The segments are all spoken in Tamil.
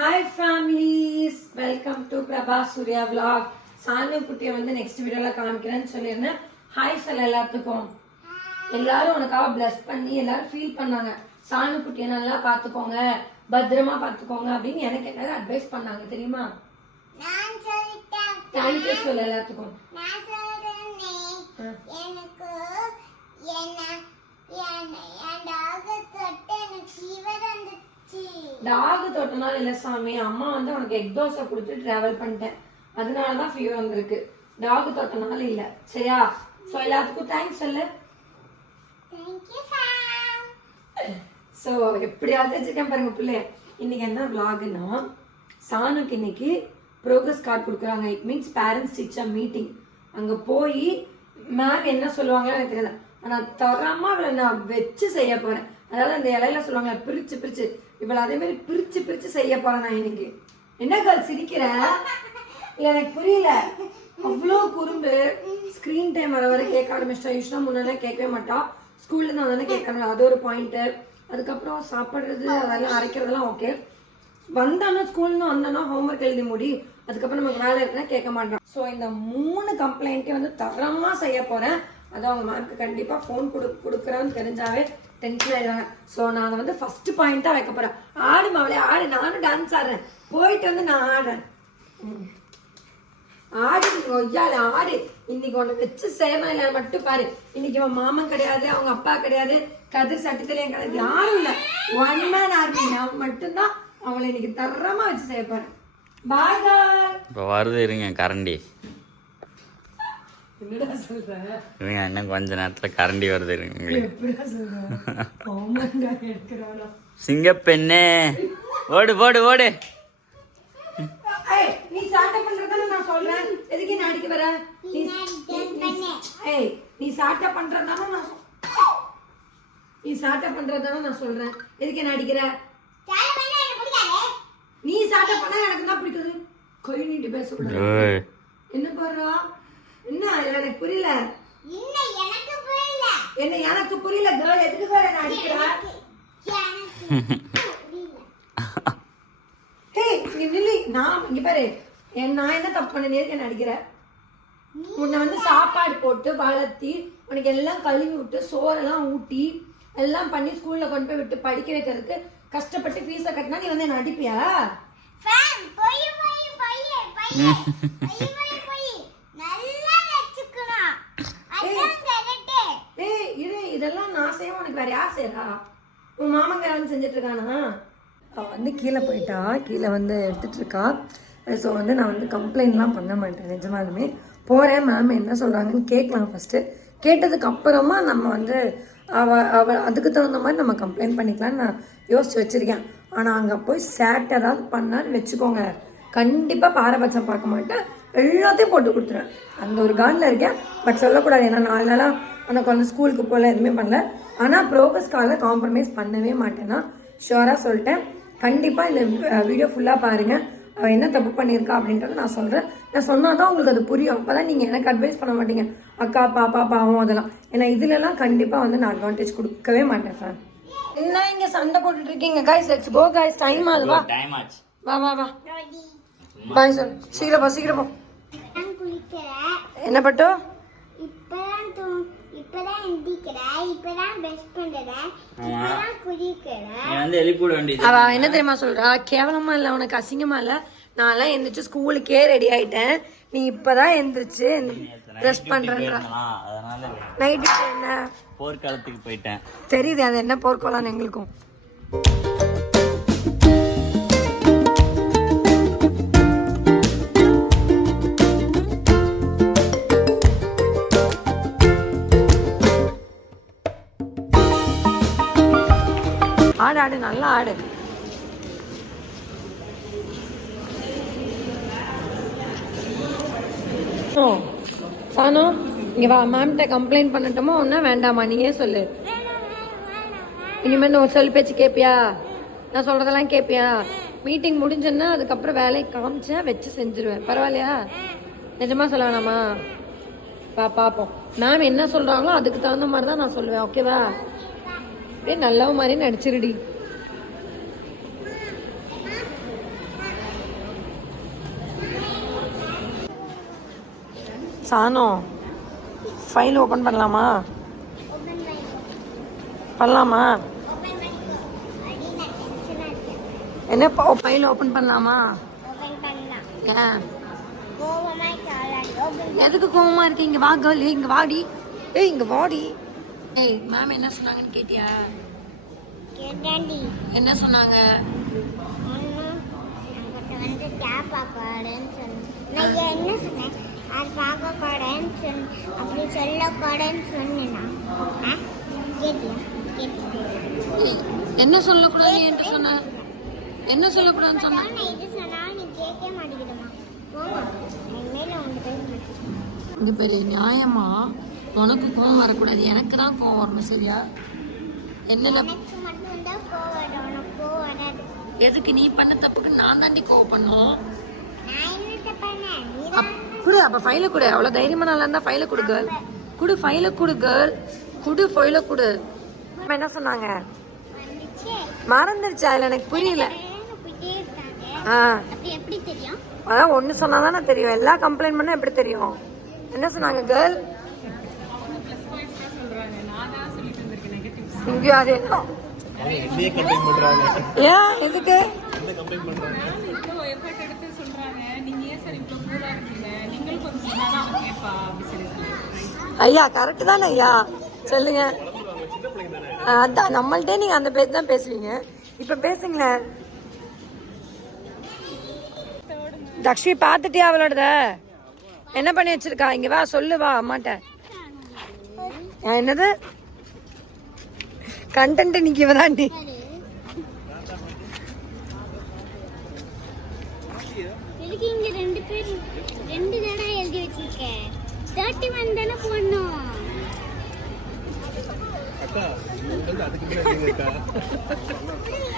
Hi families, welcome to Prabha Surya vlog. Chanu குட்டியை வந்து நெக்ஸ்ட் வீடியோல காமிக்கிறேன்னு சொல்லியிருந்தேன். ஹாய் சொல்ல எல்லாத்துக்கும். எல்லாரும் உனக்காக பிளஸ் பண்ணி எல்லாரும் ஃபீல் பண்ணாங்க. சானு குட்டியை நல்லா பார்த்துக்கோங்க, பத்திரமா பார்த்துக்கோங்க அப்படின்னு எனக்கு எல்லாரும் அட்வைஸ் பண்ணாங்க தெரியுமா? நான் சொல்லிட்டேன். தேங்க்யூ சொல்ல எல்லாத்துக்கும். நான் சொல்றேனே எனக்கு டாக் தொட்டு எனக்கு ஃபீவர் வந்துச்சு. டாக் தொட்டனால இல்ல சாமி, அம்மா வந்து உனக்கு எக் தோசை கொடுத்து டிராவல் பண்ணிட்டேன், அதனாலதான் ஃபீவர் வந்திருக்கு. டாக் தொட்டனால இல்ல, சரியா? சோ எல்லாத்துக்கும் தேங்க்ஸ் சொல்லு. Thank you Sam. ஸோ எப்படியாவது வச்சுருக்கேன் பாருங்க பிள்ளைய. இன்னைக்கு என்ன விளாகுன்னா, சானுக்கு இன்னைக்கு ப்ரோக்ரஸ் கார்டு கொடுக்குறாங்க. It means parents teacher meeting. அங்கே போய் மேம் என்ன சொல்லுவாங்கன்னு எனக்கு தெரியல, ஆனால் தரமா அவளை நான் வச்சு செய்ய போறேன். அதாவது அந்த இலையில சொல்லுவாங்க பிரிச்சு பிரிச்சு, இவளை அதே மாதிரி பிரிச்சு பிரிச்சு செய்ய போறேன் நான் இன்னைக்கு. என்ன கால் சிரிக்கிறேன்? எனக்கு புரியல. அவ்வளோ குறும்பு. ஸ்க்ரீன் டைம் வர வர கேட்க ஆரம்பிச்சிட்டா. யூஸ்வலாக முன்னாடி கேட்கவே மாட்டா, ஸ்கூல்ல இருந்து வந்தானே கேட்கணும், அது ஒரு பாயிண்ட். அதுக்கப்புறம் சாப்பிட்றது அதெல்லாம் அரைக்கிறதெல்லாம் ஓகே. வந்தானோ ஸ்கூல்னு வந்தானோ ஹோம்ஒர்க் எழுதி முடி, அதுக்கப்புறம் நமக்கு வேலை இருக்குன்னா கேட்க மாட்டான். ஸோ இந்த 3 கம்ப்ளைண்ட்டையும் வந்து தரமா செய்ய போறேன். அதான் அவங்க மேம்க்கு கண்டிப்பா ஃபோன் கொடுக்குறேன்னு தெரிஞ்சாவே டென்ஷன் ஆயிடுவாங்க. ஸோ நான் அதை வந்து ஃபர்ஸ்ட் பாயிண்டா வைக்க போறேன். ஆடு மாவளே ஆடு, நானும் டான்ஸ் ஆடுறேன், போயிட்டு வந்து நான் ஆடுறேன். ஆடு ஒய்யால ஆடு. இன்னைக்கு உனக்கு வச்சு செய்யணும் இல்ல மட்டும் பாரு. இன்னைக்கு அவன் மாமன் கிடையாது, அவங்க அப்பா கிடையாது, கதிர் சட்டத்திலையும் கிடையாது, யாரும் இல்ல. ஒன் மேன் ஆர்மி, நான் மட்டும்தான் அவளை இன்னைக்கு தரமா வச்சு செய்ய போறேன். பாய் பாய். இப்போ வருது இருங்க கரண்டி. என்னடா சொல்ற? இருங்க இன்னும் கொஞ்ச நேரத்துல கரண்டி வருது இருங்க. எப்படிடா சொல்ற? ஆமாண்டா எடுக்கறாளா? சிங்கப்பெண்ணே ஓடு ஓடு ஓடு. ஏய் நீ சாட்ட பண்றதானே நான் சொல்றேன், எதுக்கு நீ அடிக்க வர? ஏய் நீ சாட்ட பண்றதானே நான் நீ சாட்ட பண்றதானே நான் சொல்றேன், எதுக்கு என்ன அடிக்கிற? நீ சாட்ட பண்ணா எனக்கு தான் பிடிக்குது. கை நீட்டி பேச கூடாது. என்ன பண்றா? என்ன எனக்கு புரியல. என்ன எனக்கு புரியல கேர்ள், எதுக்கு கேர்ள் என்ன அடிக்கிற? ஏய் நீ நில்லு. நான் இங்க பாரு, நான் என்ன தப்பு பண்ண? எதுக்கு என்ன அடிக்கிற? உன்னை வந்து சாப்பாடு போட்டு வளர்த்தி உனக்கு எல்லாம் கழுவி விட்டு சோறெல்லாம் ஊட்டி எல்லாம் பண்ணி ஸ்கூல்ல கொண்டு போய் விட்டு படிக்க வைக்கிறதுக்கு கஷ்டப்பட்டு ஃபீஸை கட்டினா நீ வந்து என்ன அடிப்பியா? ஏய் இரு, இதெல்லாம் நான் செய்ய உனக்கு வேற யார் செய்யறா? உன் மாமங்க வந்து செஞ்சுட்டு இருக்கானா? அவ வந்து கீழே போயிட்டா, கீழே வந்து எடுத்துட்டு இருக்கா. ஸோ வந்து நான் வந்து கம்ப்ளைண்ட்லாம் பண்ண மாட்டேன், நிஜமாலுமே போறேன். மேம் என்ன சொல்றாங்கன்னு கேட்கலாம் ஃபர்ஸ்ட். கேட்டதுக்கு அப்புறமா நம்ம வந்து அவ அதுக்கு தகுந்த மாதிரி நம்ம கம்ப்ளைண்ட் பண்ணிக்கலாம்னு நான் யோசிச்சு வச்சிருக்கேன். ஆனா அங்க போய் சேட் ஏதாவது பண்ணான்னு வச்சுக்கோங்க, கண்டிப்பா பாரபட்சம் பார்க்க மாட்டேன், எல்லாத்தையும் போட்டு கொடுத்துருவேன். அந்த ஒரு கான்ல இருக்கேன். பட் சொல்லக்கூடாது, ஏன்னா 4 நாளா அந்த குழந்தை ஸ்கூலுக்கு போல எதுவுமே பண்ணல. ஆனா ப்ரோக்ரஸ் கார்டில் காம்ப்ரமைஸ் பண்ணவே மாட்டேன்னா ஷுவரா சொல்லிட்டேன். கண்டிப்பா இந்த வீடியோ ஃபுல்லா பாருங்க, அவ என்ன தப்பு பண்ணியிருக்கா அப்படின்றத நான் சொல்றேன். நான் சொன்னாதான் உங்களுக்கு அது புரியும். அப்பதான் நீங்க எனக்கு அட்வைஸ் பண்ண மாட்டீங்க, அக்கா பாப்பா பாவம் அதெல்லாம். ஏன்னா இதுல எல்லாம் கண்டிப்பா வந்து நான் அட்வான்டேஜ் கொடுக்கவே மாட்டேன் ஃபேன். என்ன இங்க சண்டை போட்டுட்டு இருக்கீங்க? Guys let's go guys, time ஆகுது. வா டைம் ஆச்சு. வா வா வா பாய் சொல். சீக்கிரம் போ சீக்கிரம் போ. என்ன பட்டோ? இப்பதான் எந்திக்கிறேன், இப்பதான் பிரஷ் பண்றேன், இப்பதான் குளிக்கிறேன். நீ வந்து எழுப்பிட வேண்டியது. அவ என்ன தெரியுமா சொல்றா? கேவலமா இல்ல, உனக்கு அசிங்கமா இல்ல? நான்லாம் எந்திரிச்சு ஸ்கூலுக்கே ரெடி ஆயிட்டேன், நீ இப்பதான் எந்திரிச்சு ட்ரெஸ் பண்றேன்றா. அதனால நைட்டு என்ன போர்க்காலத்துக்கு போயிட்டேன். தெரியுது அது என்ன போர்க்கோலான்னு எங்களுக்கும். ஆடு ஆடு, நல்லா ஆடு. சானு இங்க வா, மேம்கிட்ட கம்ப்ளைண்ட் பண்ணட்டுமா ஒன்னா வேண்டாமா? நீயே சொல்லு. இனிமேல் நான் சொல்லி பேச்சு கேட்பியா? நான் சொல்றதெல்லாம் கேட்பியா? மீட்டிங் முடிஞ்சேன்னா அதுக்கப்புறம் வேலையை காமிச்சா வச்சு செஞ்சிருவேன், பரவாயில்லையா? நிஜமா சொல்ல வேணாமா? பாப்போம். மேம் என்ன சொல்றாங்களோ அதுக்கு தகுந்த மாதிரி தான் நான் சொல்லுவேன், ஓகேவா? அப்படியே நல்லவ மாதிரி நடிச்சிருடி. சானோ ஃபைல் ஓப்பன் பண்ணலாமா? ஓபன் பண்ணிக்கோ. பண்ணலாமா? ஓபன் பண்ணிக்கோ. அடி நான் டென்ஷனா இருக்கேன். என்ன ஃபைல் ஓப்பன் பண்ணலாமா? ஓபன் பண்ணலாம். ஏன் கோவமா காலாடி. ஓபன் எதுக்கு கோவமா இருக்கு? இங்க வா கேர்ள், இங்க வாடி. ஏய் இங்க வாடி. ஏய் மேம் என்ன சொன்னாங்கன்னு கேட்டியா? கேட்டாண்டி. என்ன சொன்னாங்க? ஒன்னும் என்கிட்ட கேப் பார்க்கக்கூடாதுன்னு சொன்னேன். நான் என்ன சொன்னேன்? அது பார்க்கக்கூடாதுன்னு சொன்னேன். அப்படி சொல்லக்கூடாதுன்னு சொன்னேன்னா கேட்டியா? ஏய், என்ன சொல்லக்கூடாது என்று சொன்ன? என்ன சொல்லக்கூடாதுன்னு சொன்ன? நான் இது சொன்னாலும் நீ கேட்க மாட்டேங்குதுமா. போமா இனிமேல் உங்க பேர் மாட்டேன். இது பெரிய நியாயமா? உனக்கு கோவம் வரக்கூடாது, எனக்கு தான் கோவம் வரணும், சரியா? என்னென்ன எனக்கு மட்டும் தான் கோவம் வரும். உனக்கு கோவம் வராது. எதுக்கு? நீ பண்ண தப்புக்கு நான் தாண்டி கோவம் பண்ணும். நான் என்ன பண்ணேன்? நீதான் குடு அப்ப ஃபைல குடு. அவ்வளவு தைரியமா நல்லா இருந்தா ஃபைல குடு கேர்ள். குடு ஃபைல குடு கேர்ள். குடு ஃபைல குடு. அம்மா என்ன சொன்னாங்க? வந்துச்சு. மறந்துருச்சா? இல்ல எனக்கு புரியல. போயிட்டே இருக்காங்க. ஆ அப்படி எப்படி தெரியும்? அதான் ஒண்ணு சொன்னாதானே தெரியும். எல்லா கம்ப்ளைண்ட் பண்ணா எப்படி தெரியும்? என்ன சொன்னாங்க கேர்ள்? இங்கேயும் அதே தான். ஏன் எதுக்கு? ஐயா கரெக்ட் தானே ஐயா, சொல்லுங்க. அதான் நம்மள்ட்டே நீங்க அந்த பேச்சு தான் பேசுவீங்க, இப்ப பேசுங்களேன். தக்ஷி பாத்துட்டியா அவளோடத? என்ன பண்ணி வச்சிருக்கா? இங்க வா சொல்லு, வா அம்மாட்ட. என்னது கண்டென்ட் இன்னைக்கு இவதாண்டி. எதுக்கு இங்க ரெண்டு பேர் ரெண்டு தடவை எழுதி வச்சிருக்கேன்? 31 தானே போடணும்.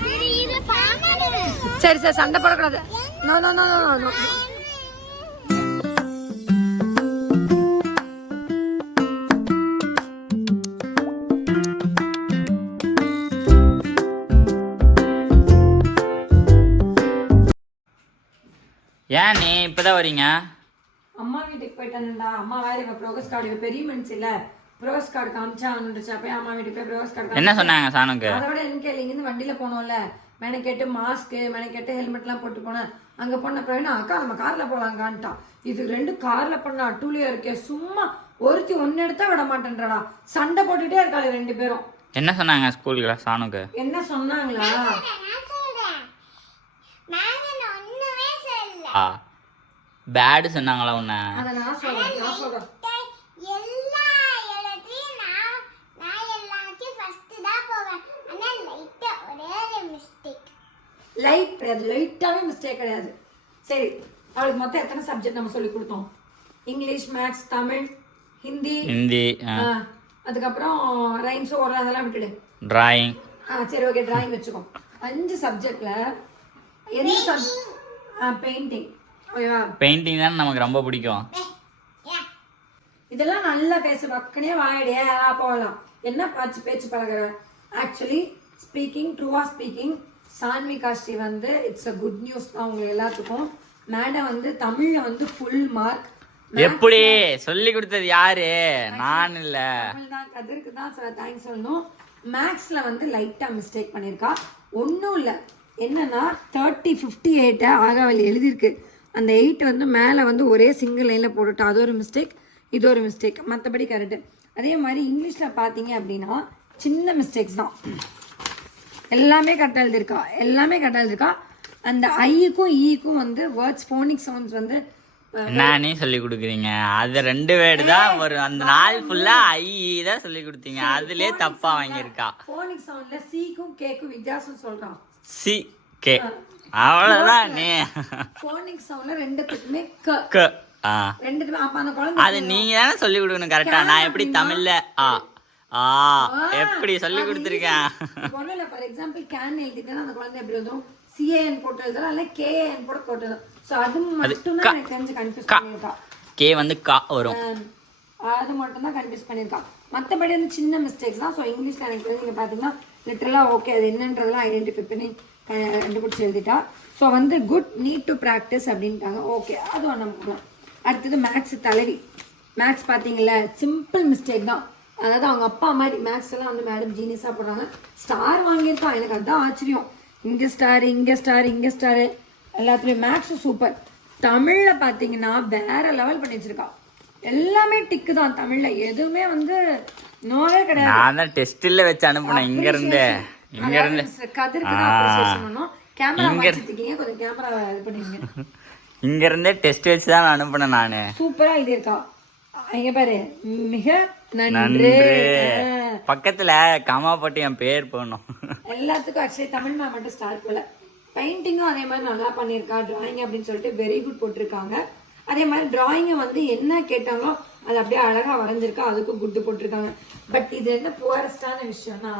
சரி, இத பாமாடு. சரி சரி சண்டை போடக்கூடாது. No no no no no. ஏன் நீ இப்பதான் வரீங்க? அம்மா வீட்டுக்கு போயிட்டானுடா. அம்மா வேற இவ ப்ரோக்ரஸ் கார்டு பெரிய மனுஷன் இல்ல, ப்ரோக்ரஸ் கார்டு காமிச்சா அவனுச்சு. அப்ப அம்மா வீட்டுக்கு போய் ப்ரோக்ரஸ் கார்டு என்ன சொன்னாங்க சானுக்கு? அதோட என்ன கேள்வி, இங்கிருந்து வண்டியில போனோம்ல, மெனக்கெட்டு மாஸ்க் மெனக்கெட்டு ஹெல்மெட் எல்லாம் போட்டு போனேன். அங்க போன பிரவீனா அக்கா நம்ம கார்ல போலாங்கான்ட்டான். இது ரெண்டு கார்ல பண்ண அட்டூலியா இருக்கே, சும்மா ஒருத்தி ஒன்னு எடுத்தா விட மாட்டேன்றடா. சண்டை போட்டுட்டே இருக்காங்க ரெண்டு பேரும். என்ன சொன்னாங்க ஸ்கூல்ல சானுக்கு? என்ன சொன்னாங்களா? நான் சொல்றேன். நான் ஒண்ணுமே சொல்லல. பேடு சொன்னாங்களா உன்ன? அத நான் சொல்றேன். எல்லா இடத்தையும் நான் எல்லாத்தையும் ஃபர்ஸ்ட் தான் போவேன். ஆனா லைட்டா ஒரே ஒரு மிஸ்டேக். லைட் கிடையாது, லைட்டாவே மிஸ்டேக் கிடையாது. சரி, அவளுக்கு மொத்தம் எத்தனை சப்ஜெக்ட் நம்ம சொல்லி கொடுத்தோம்? இங்கிலீஷ், மேத்ஸ், தமிழ், ஹிந்தி, அதுக்கப்புறம் ரைம்ஸ் ஓரல் அதெல்லாம் விட்டுடு. டிராயிங். சரி ஓகே, டிராயிங் வச்சுக்கோ. 5 சப்ஜெக்ட்ல எந்த சப்ஜெக்ட்? பெயிண்டிங். ஓகேவா? பெயிண்டிங் தான் நமக்கு ரொம்ப பிடிக்கும். இதெல்லாம் நல்லா பேச பக்கனே வாயடியே போகலாம். என்ன பேச்சு பழகுற? ஆக்சுவலி ஸ்பீக்கிங், ட்ரூவா ஸ்பீக்கிங், சான்விகா ஸ்ரீ வந்து இட்ஸ் அ குட் நியூஸ் தான் உங்க எல்லாத்துக்கும். மேடம் வந்து தமிழ்ல வந்து ஃபுல் மார்க். எப்படி சொல்லி கொடுத்தது யாரு? நான் இல்ல, கதிருக்கு தான் தேங்க்ஸ் சொல்லணும். மேக்ஸ்ல வந்து லைட்டா மிஸ்டேக் பண்ணிருக்கா. ஒன்னும் இல்ல, என்னன்னா 3058 ஆகாவலி எழுதிருக்கு. அந்த 8 வந்து மேல வந்து ஒரே சிங்கிள் லைன்ல போட்டுட்டா. அது ஒரு மிஸ்டேக், இது ஒரு மிஸ்டேக், மற்றபடி கரெக்டு. அதே மாதிரி இங்கிலீஷ்ல பாத்தீங்க அப்படின்னா சின்ன மிஸ்டேக்ஸ் தான், எல்லாமே கரெக்டாக எழுதியிருக்கா, எல்லாமே கரெக்டாக எழுதியிருக்கா. அந்த ஐக்கும் ஈக்கும் வந்து வேர்ட்ஸ் ஃபோனிக் சவுண்ட்ஸ் வந்து நானே சொல்லி கொடுக்குறீங்க. அது 2 வேர்டு தான் ஒரு அந்த நாள் ஃபுல்லா ஐ தான் சொல்லி கொடுத்தீங்க. அதுலயே தப்பா வாங்கியிருக்கா. ஃபோனிக் சவுண்ட்ல சீக்கும் கேக்கும் வித்தியாசம் சொல்றான். சி கே அவ்வளவுதான். நீ ஃபோனிக் சவுண்ட்ல ரெண்டுத்துக்குமே க க ரெண்டுத்துமே. அப்ப அந்த குழந்தை அது நீங்க தானே சொல்லி கொடுக்கணும் கரெக்டா. நான் எப்படி தமிழ்ல எப்படி சொல்லி கொடுத்துருக்கேன். ஒன்றும் இல்லை, ஃபார் எக்ஸாம்பிள் கேன் எழுதிட்டேன்னா அந்த குழந்தை எப்படி எழுதும்? சிஏஎன் போட்டு எழுதலாம், இல்லை கேஏஎன் போட்டு போட்டு எழுதும். ஸோ அது மட்டும் தான் எனக்கு தெரிஞ்சு கன்ஃபியூஸ் பண்ணியிருக்கா. கே வந்து கா வரும், அது மட்டும் தான் கன்ஃபியூஸ் பண்ணியிருக்கா. மற்றபடி வந்து சின்ன மிஸ்டேக்ஸ் தான். ஸோ இங்கிலீஷ்ல எனக்கு தெரிஞ்சு நீங்கள் பார்த்தீங்கன்னா லிட்டரலாக ஓகே, அது என்னன்றதெல்லாம் ஐடென்டிஃபை பண்ணி கண்டுபிடிச்சி எழுதிட்டா. ஸோ வந்து குட், நீட் டு ப்ராக்டிஸ் அப்படின்ட்டாங்க. ஓகே, அது ஒன்று நம்பலாம். அடுத்தது மேக்ஸ் தலைவி. மேக்ஸ் பார்த்தீங்களா சிம்பிள் மிஸ்டேக் தான். அதாவது அவங்க அப்பா மாதிரி மேக்ஸ் எல்லாம் வந்து மேடம் ஜீனியஸாக போடுறாங்க. ஸ்டார் வாங்கியிருக்கான், எனக்கு அதுதான் ஆச்சரியம். இங்கே ஸ்டார் இங்கே ஸ்டார் இங்கே ஸ்டாரு எல்லாத்துலேயும். மேக்ஸும் சூப்பர். தமிழில் பார்த்தீங்கன்னா வேற லெவல் பண்ணி வச்சிருக்கா. எல்லாமே டிக்கு தான் தமிழில், எதுவுமே வந்து நோவே கிடையாது. நான் தான் டெஸ்ட்டில் வச்சு அனுப்புனேன் இங்கேருந்து கதிருக்கு தான் appreciation பண்ணோம். கேமரா வச்சிருக்கீங்க, கொஞ்சம் கேமரா இது பண்ணுவீங்க. இங்கேருந்தே டெஸ்ட் வச்சு தான் அனுப்புனேன் நான். சூப்பரா எழுதியிருக்கா. இங்க பாரு, மிக நன்றி. பக்கத்துல கமா போட்டு என் பேர் போடணும். எல்லாத்துக்கும் ஆக்சுவலி தமிழ் மேம் மட்டும் ஸ்டார்ட் போல. பெயிண்டிங்கும் அதே மாதிரி நல்லா பண்ணியிருக்கா. டிராயிங் அப்படின்னு சொல்லிட்டு வெரி குட் போட்டிருக்காங்க. அதே மாதிரி டிராயிங்கை வந்து என்ன கேட்டாங்களோ அது அப்படியே அழகா வரைஞ்சிருக்கா, அதுக்கும் குட்டு போட்டிருக்காங்க. பட் இது என்ன புவரஸ்டான விஷயம்னா,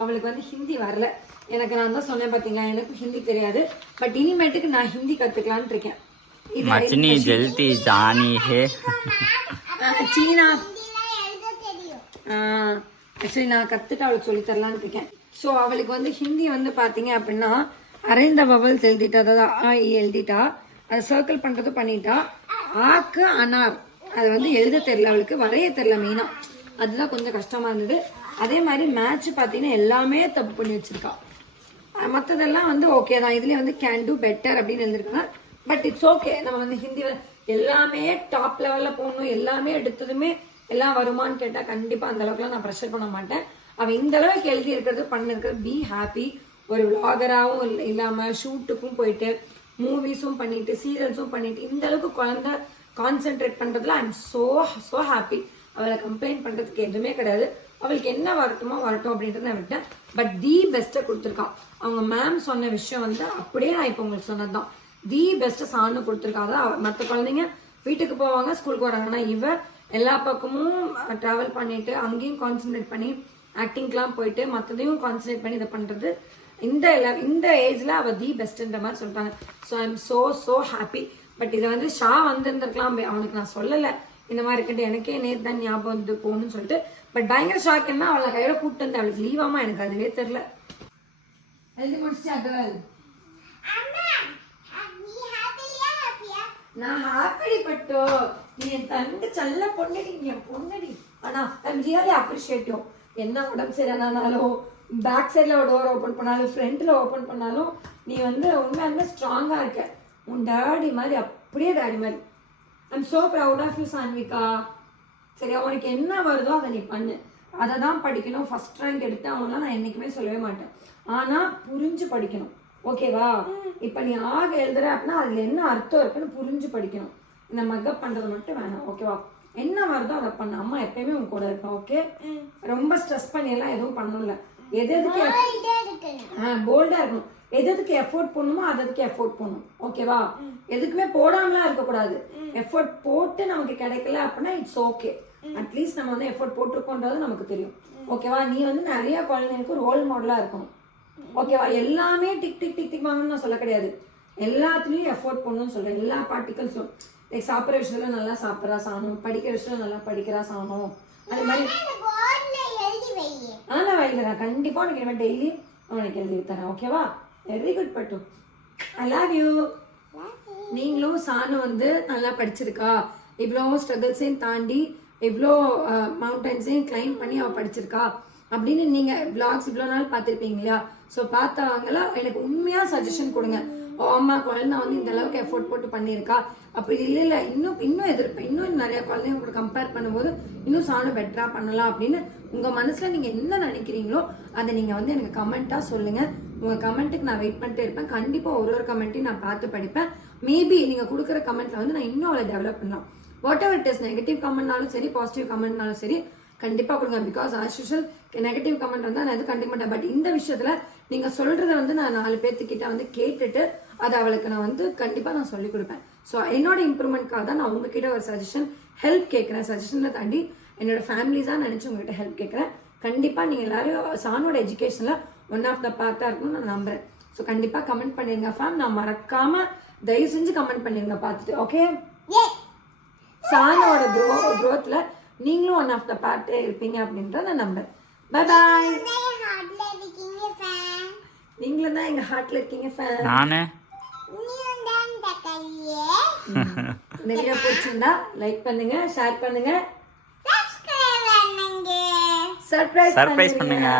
அவளுக்கு வந்து ஹிந்தி வரல. எனக்கு நான் தான் சொன்னேன் பாத்தீங்களா, எனக்கு ஹிந்தி தெரியாது. பட் இனிமேட்டுக்கு நான் ஹிந்தி கத்துக்கலான்னு இருக்கேன். மச்சினி ஜல்தி ஜானி ஹே சீனா ஆக்சுவலி நான் கத்துட்டு அவளுக்கு சொல்லி தரலான்னு இருக்கேன். ஸோ அவளுக்கு வந்து ஹிந்தி வந்து பாத்தீங்க அப்படின்னா அரைந்த வவல்ஸ் எழுதிட்டா, அதாவது ஆ எழுதிட்டா, அதை சர்க்கிள் பண்றது பண்ணிட்டா. ஆக்கு அனார் அது வந்து எழுத தெரியல அவளுக்கு, வரைய தெரியல மெயினா. அதுதான் கொஞ்சம் கஷ்டமா இருந்தது. அதே மாதிரி மேட்ச் பார்த்தீங்கன்னா எல்லாமே தப்பு பண்ணி வச்சிருக்கா. மற்றதெல்லாம் வந்து ஓகே தான். இதுலேயே வந்து கேன் டூ பெட்டர் அப்படின்னு எழுதிருக்காங்க. But it's okay. நம்ம வந்து ஹிந்தி எல்லாமே டாப் லெவலில் போகணும், எல்லாமே எடுத்ததுமே எல்லாம் வருமானு கேட்டால் கண்டிப்பாக அந்த அளவுக்குலாம் நான் ப்ரெஷர் பண்ண மாட்டேன். அவன் இந்த அளவுக்கு எழுதி இருக்கிறது பண்ணிருக்கிறது பி ஹாப்பி. ஒரு விளாகராகவும் இல்லாமல் ஷூட்டுக்கும் போயிட்டு மூவிஸும் பண்ணிட்டு சீரியல்ஸும் பண்ணிட்டு இந்த அளவுக்கு குழந்தை கான்சென்ட்ரேட் பண்ணுறதுல ஐ எம் ஸோ ஹாப்பி. அவளை கம்ப்ளைண்ட் பண்ணுறதுக்கு எதுவுமே கிடையாது. அவளுக்கு என்ன வரட்டுமோ வரட்டும் அப்படின்றத நான் விட்டேன். பட் தி பெஸ்ட்டை கொடுத்துருக்கான். அவங்க மேம் சொன்ன விஷயம் வந்து அப்படியே நான் இப்போ உங்களுக்கு சொன்னதுதான். தி பெஸ்ட்டை சான்னு கொடுத்துருக்காங்க. மற்ற குழந்தைங்க வீட்டுக்கு போவாங்க, ஸ்கூலுக்கு வராங்கன்னா இவ எல்லா பக்கமும் ட்ராவல் பண்ணிட்டு அங்கேயும் கான்சென்ட்ரேட் பண்ணி ஆக்டிங்க்கெலாம் போயிட்டு மற்றதையும் கான்சென்ட்ரேட் பண்ணி இதை பண்ணுறது. இந்த ஏஜ்ல அவ தி பெஸ்ட்ன்ற மாதிரி சொல்லிட்டாங்க. So I am so happy. But இதை வந்து ஷா வந்திருந்திருக்கலாம், அவனுக்கு நான் சொல்லலை இந்த மாதிரி இருக்கட்டும், எனக்கே நேற்று தான் ஞாபகம் வந்து போகணும்னு சொல்லிட்டு. பட் பயங்கர ஷாக் என்ன, அவளை கையோட கூப்பிட்டு வந்து அவளுக்கு லீவாமா எனக்கு அதுவே தெரியல. எழுதி முடிச்சிட்டா கேர்ள்? நான் ஹாப்பி பட்டோ, நீ என் தங்க செல்ல பொண்ணடி, நீ என் பொண்ணடி. ஆனா ஐ எம் ரியலி அப்ரிஷியேட்டிவ். என்ன உடம்பு சரியானாலும் பேக் சைட்ல ஒரு டோர் ஓப்பன் பண்ணாலும் ஃப்ரண்ட்ல ஓப்பன் பண்ணாலும் நீ வந்து உண்மையாலுமே ஸ்ட்ராங்கா இருக்க. உன் டாடி மாதிரி, அப்படியே டாடி மாதிரி. I'm so proud of you Sanvika. சரியா, உனக்கு என்ன வருதோ அதை நீ பண்ணு. அதை தான் படிக்கணும். ஃபர்ஸ்ட் ரேங்க் எடுத்து அவங்களாம் நான் என்னைக்குமே சொல்லவே மாட்டேன். ஆனா புரிஞ்சு படிக்கணும், ஓகேவா? இப்ப நீ ஆக எழுதுற அப்படின்னா அதுல என்ன அர்த்தம் இருக்குன்னு புரிஞ்சு படிக்கணும். இந்த மக்கப் பண்றது மட்டும் வேணாம், ஓகேவா? என்ன வருதோ அதை பண்ண. அம்மா எப்பயுமே உன் கூட இருக்கா, ஓகே? ரொம்ப ஸ்ட்ரெஸ் பண்ணி எல்லாம் எதுவும் பண்ணல. எதுக்கு போல்டா இருக்கணும். எதுக்கு எஃபோர்ட் போடணுமோ அதுக்கு எஃபோர்ட் போடணும், ஓகேவா? எதுக்குமே போடாமலாம் இருக்கக்கூடாது. எஃபோர்ட் போட்டு நமக்கு கிடைக்கல அப்படின்னா இட்ஸ் ஓகே. அட்லீஸ்ட் நம்ம வந்து எஃபோர்ட் போட்டிருக்கோன்றது நமக்கு தெரியும், ஓகேவா? நீ வந்து நிறைய குழந்தைங்களுக்கு ரோல் மாடலா இருக்கணும், ஓகேவா? எல்லாமே டிக் டிக் டிக் டிக் வாங்கணும்னு நான் சொல்ல கிடையாது. எல்லாத்துலயும் எஃபோர்ட் பண்ணணும்னு சொல்றேன். எல்லா பார்ட்டிகல்ஸும் லைக் சாப்பிட்ற விஷயத்துல நல்லா சாப்பிட்றா சாணும், படிக்கிற விஷயத்துல நல்லா படிக்கிறா சாணும். அது மாதிரி நான் எழுதுறேன். கண்டிப்பா உனக்கு இனிமேல் டெய்லி உனக்கு எழுதி தரேன், ஓகேவா? வெரி குட் பட்டு, ஐ லவ் யூ. நீங்களும் சானு வந்து நல்லா படிச்சிருக்கா. இவ்வளோ ஸ்ட்ரகிள்ஸையும் தாண்டி இவ்வளோ மவுண்டன்ஸையும் கிளைம் பண்ணி அவள் படிச்சிருக்கா அப்படின்னு நீங்கள் விளாக்ஸ் இவ்வளோ நாள் பார்த்துருப்பீங்க இல்லையா? ஸோ பார்த்தவங்களா எனக்கு உண்மையாக சஜஷன் கொடுங்க. அம்மா குழந்தை வந்து இந்த அளவுக்கு எஃபோர்ட் போட்டு பண்ணியிருக்கா, அப்படி இல்லை இன்னும் எதிர்ப்பேன். இன்னும் நிறைய குழந்தைங்க கூட கம்பேர் பண்ணும்போது இன்னும் சாணு பெட்டரா பண்ணலாம் அப்படின்னு உங்கள் மனசில் நீங்கள் என்ன நினைக்கிறீங்களோ அதை நீங்கள் வந்து எனக்கு கமெண்ட்டாக சொல்லுங்கள். உங்கள் கமெண்ட்டுக்கு நான் வெயிட் பண்ணிட்டு இருப்பேன். கண்டிப்பாக ஒரு கமெண்ட்டையும் நான் பார்த்து படிப்பேன். மேபி நீங்கள் கொடுக்குற கமெண்ட்டில் வந்து நான் இன்னும் அவளை டெவலப் பண்ணலாம். Whatever it is, negative கமெண்ட்னாலும் சரி பாசிட்டிவ் கமெண்ட்னாலும் சரி கண்டிப்பாக கொடுங்க. Because as usual negative comment வந்து நான் எதுவும் கண்டிப்பாக மாட்டேன். பட் இந்த விஷயத்தில் நீங்கள் சொல்கிறத வந்து நான் 4 பேர்த்துக்கிட்ட வந்து கேட்டுட்டு அதை அவளுக்கு நான் வந்து கண்டிப்பாக நான் சொல்லிக் கொடுப்பேன். ஸோ என்னோட இம்ப்ரூவ்மெண்ட்காக தான் நான் உங்ககிட்ட ஒரு சஜஷன் ஹெல்ப் கேட்குறேன். சஜஷனில் தாண்டி என்னோட ஃபேமிலிஸாக நினச்சி உங்ககிட்ட ஹெல்ப் கேட்குறேன். கண்டிப்பாக நீங்கள் எல்லாரும் சானோட எஜுகேஷனில் ஒன் ஆஃப் த பார்ட்டாக இருக்கும்னு நான் நம்புறேன். ஸோ கண்டிப்பாக கமெண்ட் பண்ணிருங்க ஃபேம். நான் மறக்காமல் தயவு செஞ்சு கமெண்ட் பண்ணிருங்க பார்த்துட்டு, ஓகே? சானோட க்ரோத்தில் நீங்களும் ஒன் ஆஃப் த பார்ட்டே இருப்பீங்க அப்படின்றத நான் நம்புறேன். Bye bye. நீங்களும் தான் எங்க ஹார்ட்ல இருக்கீங்க ஃபேன். நானே இந்த வீடியோ பிடிச்சிருந்தா லைக் பண்ணுங்க, ஷேர் பண்ணுங்க, சப்ஸ்கிரைப் பண்ணுங்க. சர்ப்ரைஸ் சர்ப்ரைஸ் பண்ணுங்க.